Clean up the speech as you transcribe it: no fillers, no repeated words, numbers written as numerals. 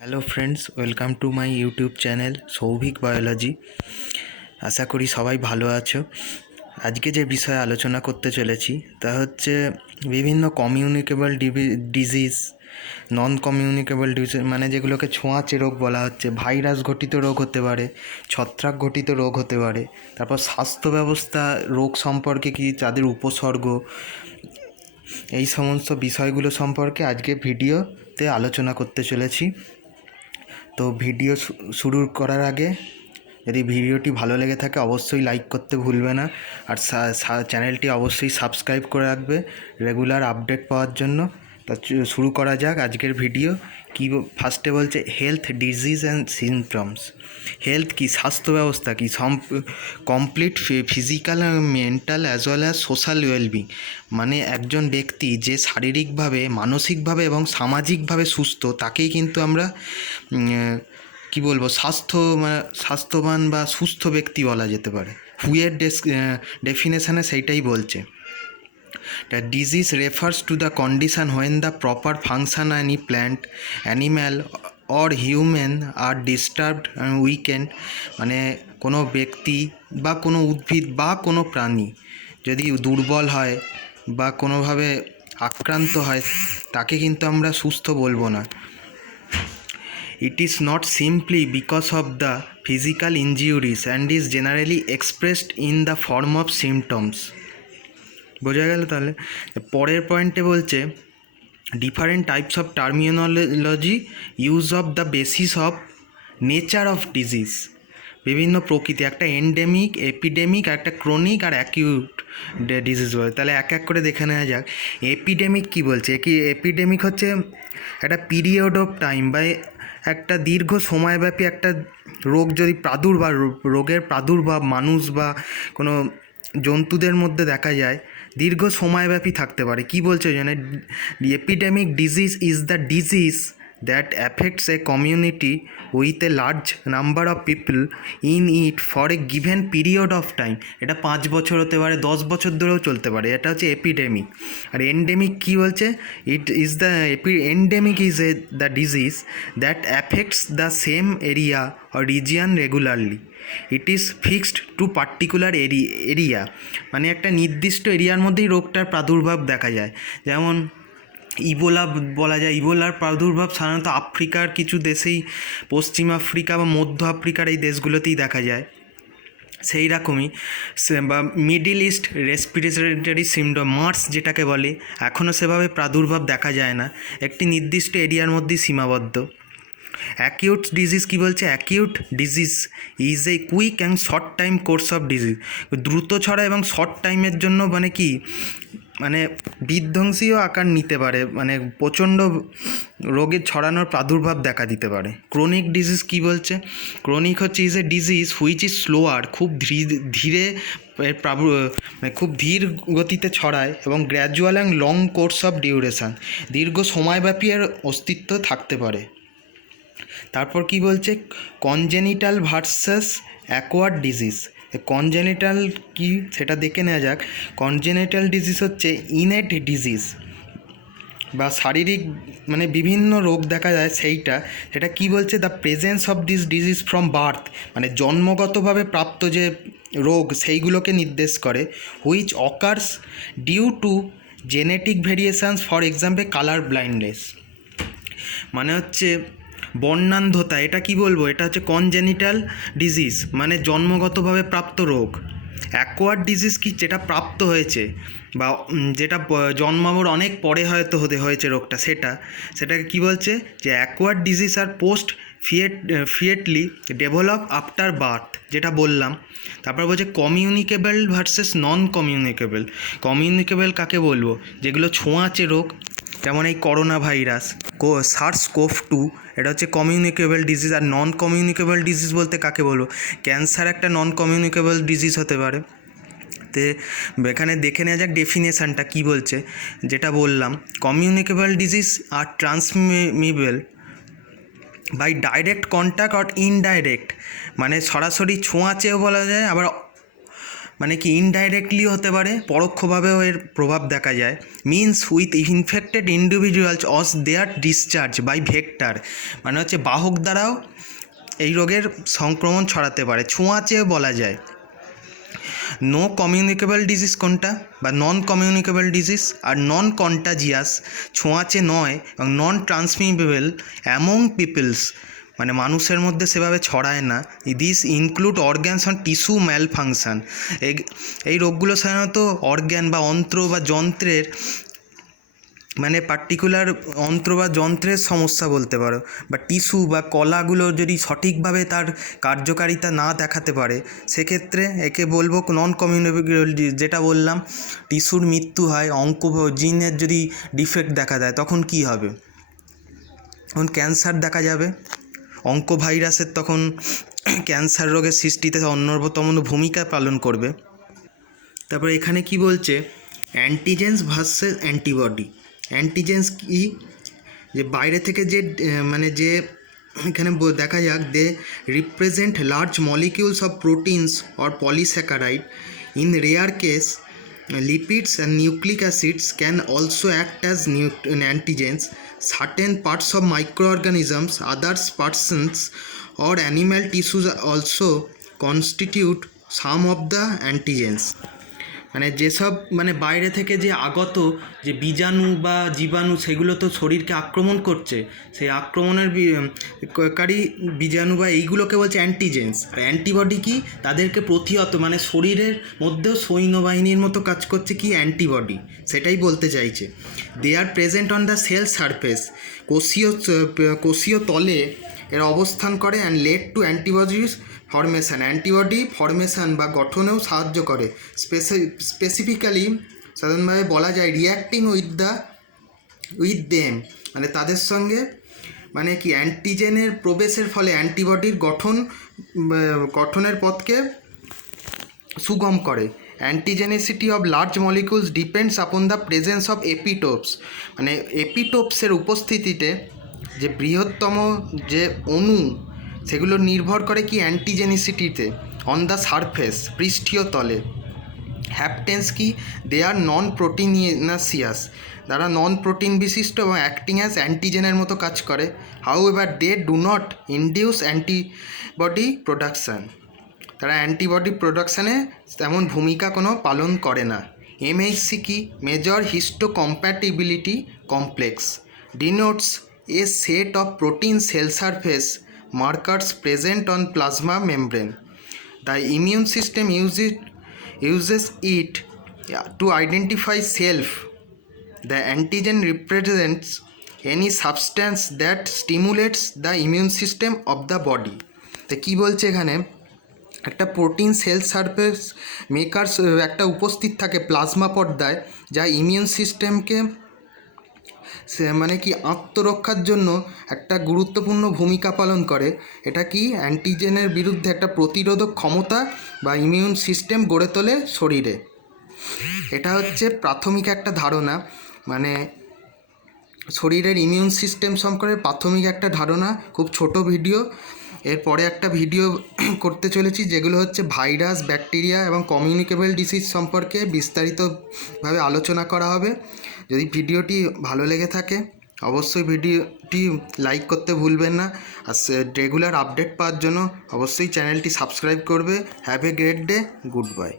Hello friends, welcome to my YouTube channel Souvik biology. আশা করি সবাই ভালো আছো। আজকে যে বিষয়ে আলোচনা করতে চলেছি তা হচ্ছে বিভিন্ন communicable disease, non communicable disease, মানে যেগুলোকে ছোঁয়াচে রোগ বলা হচ্ছে। ভাইরাস ঘটিত রোগ হতে পারে, ছত্রাক ঘটিত রোগ হতে পারে। তারপর স্বাস্থ্য ব্যবস্থা, রোগ সম্পর্কে কি, তাদের উপসর্গ, এই সমস্ত বিষয়গুলো সম্পর্কে আজকে ভিডিওতে আলোচনা করতে চলেছি। তো ভিডিও শুরু করার আগে যদি ভিডিওটি ভালো লেগে থাকে অবশ্যই লাইক করতে ভুলবে না, আর চ্যানেলটি অবশ্যই সাবস্ক্রাইব করে রাখবে রেগুলার আপডেট পাওয়ার জন্য। তা শুরু করা যাক আজকের ভিডিও। কি ফার্স্টে বলছে health, disease and symptoms. Health কি, স্বাস্থ্য ব্যবস্থা কি, complete physical, mental as well as social wellbeing, মানে একজন ব্যক্তি যে শারীরিকভাবে, মানসিকভাবে এবং সামাজিকভাবে সুস্থ তাকেই কিন্তু আমরা কি বলবো, স্বাস্থ্যবান বা সুস্থ ব্যক্তি বলা যেতে পারে। হুয়ের ডেফিনেশানে সেইটাই বলছে। The disease refers to the condition when the proper function of any plant, animal or human are disturbed and weakened, মানে কোনো ব্যক্তি বা কোনো উদ্ভিদ বা কোনো প্রাণী যদি দুর্বল হয় বা কোনোভাবে আক্রান্ত হয় তাকে কিন্তু আমরা সুস্থ বলবো না। It is not simply because of the physical injuries and is generally expressed in the form of symptoms. বোঝা গেল? তাহলে পরের পয়েন্টে বলছে different types of terminology use of the basis of nature of disease. বিভিন্ন প্রকৃতি, একটা এন্ডেমিক, এপিডেমিক, একটা ক্রনিক আর অ্যাকিউট ডিজিজ বলে। তাহলে এক এক করে দেখে নেওয়া যাক। এপিডেমিক কি বলছে? এপিডেমিক হচ্ছে একটা পিরিয়ড অফ টাইম বা একটা দীর্ঘ সময়ব্যাপী একটা রোগ যদি রোগের প্রাদুর্ভাব মানুষ বা কোনো জন্তুদের মধ্যে দেখা যায়, দীর্ঘ সময়ব্যাপী থাকতে পারে। কি বলছে ওই জন্য epidemic disease is the disease that affects a community with a large number of people in it for a given period of time. এটা 5 বছর হতে পারে, 10 বছর ধরেও চলতে পারে। এটা হচ্ছে এপিডেমিক। আর এন্ডেমিক কি বলছে? It is the endemic is the disease that affects the same area or region regularly. It is fixed to particular area, মানে একটা নির্দিষ্ট এরিয়ার মধ্যেই রোগটার প্রাদুর্ভাব দেখা যায়। যেমন ইবোলা বলা যায়। ইবোলার প্রাদুর্ভাব সাধারণত আফ্রিকার কিছু দেশেই, পশ্চিম আফ্রিকা বা মধ্য আফ্রিকার এই দেশগুলোতেই দেখা যায়। সেই রকমই বা Middle East respiratory syndrome, MERS যেটাকে বলে, এখনও সেভাবে প্রাদুর্ভাব দেখা যায় না, একটি নির্দিষ্ট এরিয়ার মধ্যেই সীমাবদ্ধ। অ্যাকিউট ডিজিজ কি বলছে? Acute disease is a quick and short time course of disease. দ্রুত ছড়া এবং শর্ট টাইমের জন্য, মানে কি, মানে বিধ্বংসীও আকার নিতে পারে, মানে প্রচণ্ড রোগের ছড়ানোর প্রাদুর্ভাব দেখা দিতে পারে। ক্রনিক ডিজিজ কি বলছে? ক্রনিক হচ্ছে is a disease which is slower, খুব ধীরে, খুব ধীর গতিতে ছড়ায় এবং gradual and long course of duration, দীর্ঘ সময়ব্যাপী এর অস্তিত্ব থাকতে পারে। তারপর কি বলছে? Congenital versus acquired disease. Congenital কি সেটা দেখে নেওয়া যাক। কনজেনিটাল ডিজিজ হচ্ছে ইনেট ডিজিজ বা শারীরিক, মানে বিভিন্ন রোগ দেখা যায় সেটা কি বলছে? The presence of this disease from birth, মানে জন্মগতভাবে প্রাপ্ত যে রোগ সেইগুলোকে নির্দেশ করে। Which occurs due to genetic variations, for example colour blindness, মানে হচ্ছে বর্ণান্ধতা। এটা কি বলবো? এটা হচ্ছে কনজেনিটাল ডিজিজ, মানে জন্মগতভাবে প্রাপ্ত রোগ। অ্যাকোয়ার্ড ডিজিজ কি? যেটা প্রাপ্ত হয়েছে বা যেটা জন্মানোর অনেক পরে হয়তো হয়েছে রোগটা, সেটাকে কি বলছে? যে অ্যাকোয়ার্ড ডিজিজ আর পোস্ট ফিয়েটলি ডেভেলপ আফটার বার্থ, যেটা বললাম। তারপর বলছে communicable versus non communicable. Communicable কাকে বলবো? যেগুলো ছোঁয়াচে রোগ, যেমন এই করোনা ভাইরাস, SARS-CoV-2, এটা হচ্ছে কমিউনিকেবল ডিজিজ। আর নন কমিউনিকেবল ডিজিজ বলতে কাকে বলবো? ক্যান্সার একটা নন কমিউনিকেবল ডিজিজ হতে পারে। তে এখানে দেখে নেওয়া যাক ডেফিনেশানটা কী বলছে। যেটা বললাম, কমিউনিকেবল ডিজিজ আর transmissible by direct contact or indirect, মানে সরাসরি ছোঁয়াচেও বলা যায়, আবার মানে কি ইনডাইরেক্টলি হতে পারে, পরোক্ষভাবেও এর প্রভাব দেখা যায়। মিনস উইথ ইনফেক্টেড ইন্ডিভিজুয়ালস অস দেয়ার ডিসচার্জ বাই ভেক্টর, মানে হচ্ছে বাহক দ্বারাও এই রোগের সংক্রমণ ছড়াতে পারে। ছোঁয়াচেও বলা যায়। নো কমিউনিকেবল ডিজিজ কোনটা, বা নন কমিউনিকেবল ডিজিজ, আর নন কন্টাজিয়াস ছোঁয়াচে নয় এবং নন ট্রান্সমিটেবল অ্যামং পিপলস, মানে মানুষের মধ্যে সেভাবে ছড়ায় না। This include organs on tissue malfunction. এই রোগগুলো সাধারণত অর্গ্যান বা অন্ত্র বা যন্ত্রের, মানে পার্টিকুলার অন্ত্র বা যন্ত্রের সমস্যা বলতে পারো, বা টিস্যু বা কলাগুলো যদি সঠিকভাবে তার কার্যকারিতা না দেখাতে পারে, সেক্ষেত্রে একে বলবো নন কমিউনিকেবল। যেটা বললাম, টিস্যুর মৃত্যু হয়, জিনের যদি ডিফেক্ট দেখা দেয় তখন কি হবে? তখন ক্যান্সার দেখা যাবে। অঙ্কোভাইরাসের তখন ক্যান্সার রোগের সৃষ্টিতে অন্যতম ভূমিকা পালন করবে। তারপর এখানে কি বলছে, অ্যান্টিজেন্স ভার্সেস অ্যান্টিবডি। অ্যান্টিজেন্স কি, যে বাইরে থেকে যে মানে যে এখানে দেখা যাক, they represent large molecules of proteins or polysaccharide. In rare case lipids and nucleic acids can also act as antigens. Certain parts of microorganisms, others persons or animal tissues also constitute some of the antigens। মানে যেসব মানে বাইরে থেকে যে আগত যে বীজাণু বা জীবাণু, সেগুলো তো শরীরকে আক্রমণ করছে, সেই আক্রমণের কারী বীজাণু বা এইগুলোকে বলছে অ্যান্টিজেন্স। আর অ্যান্টিবডি কি, তাদেরকে প্রতিহত, মানে শরীরের মধ্যেও সৈন্যবাহিনীর মতো কাজ করছে কি, অ্যান্টিবডি, সেটাই বলতে চাইছে। They are present on the cell surface, কোষীয় তলে এর অবস্থান করে, and led to antibodies formation, antibody formation বা গঠনেও সাহায্য করে। স্পেসিফিক্যালি সাধারণভাবে বলা যায় রিয়াক্টিং উইথ দেম, মানে তাদের সঙ্গে, মানে কি অ্যান্টিজেনের প্রবেশের ফলে অ্যান্টিবডির গঠনের পথকে সুগম করে। Antigenicity of large molecules depends upon the presence of epitopes, মানে এপিটোপসের উপস্থিতিতে যে বৃহত্তম যে অণু, সেগুলো নির্ভর করে কি অ্যান্টিজেনিসিটিতে, অন দ্য সারফেস, পৃষ্ঠীয় তলে। হ্যাপটেন্স কি, দে আর নন প্রোটিনাসিয়াস, তারা নন প্রোটিন বিশিষ্ট এবং অ্যাক্টিং অ্যাজ অ্যান্টিজেনের মতো কাজ করে। However they do not induce antibody production, তারা অ্যান্টিবডি প্রোডাকশানে তেমন ভূমিকা কোনো পালন করে না। এমএইচসি কি, major histocompatibility complex, denotes a set of protein cell surface markers present on plasma membrane. The immune system uses it to identify self. The antigen represents any substance that stimulates the immune system of the body. তো কী বলছে এখানে, একটা protein sell surface makers একটা উপস্থিত থাকে plasma পর্দায়, যা immune সিস্টেমকে মানে কি আত্মরক্ষার জন্য একটা গুরুত্বপূর্ণ ভূমিকা পালন করে। এটা কি অ্যান্টিজেনের বিরুদ্ধে একটা প্রতিরোধক ক্ষমতা বা ইমিউন সিস্টেম গড়ে তোলে শরীরে। এটা হচ্ছে প্রাথমিক একটা ধারণা, মানে শরীরের ইমিউন সিস্টেম সম্পর্কে প্রাথমিক একটা ধারণা, খুব ছোট ভিডিও। এরপরে একটা ভিডিও করতে চলেছি যেগুলো হচ্ছে ভাইরাস, ব্যাকটেরিয়া এবং কমিউনিকেবল ডিজিজ সম্পর্কে বিস্তারিতভাবে আলোচনা করা হবে। যদি ভিডিওটি ভালো লেগে থাকে অবশ্যই ভিডিওটি লাইক করতে ভুলবেন না, আর রেগুলার আপডেট পাওয়ার জন্য অবশ্যই চ্যানেলটি সাবস্ক্রাইব করবে। Have a great day, good bye.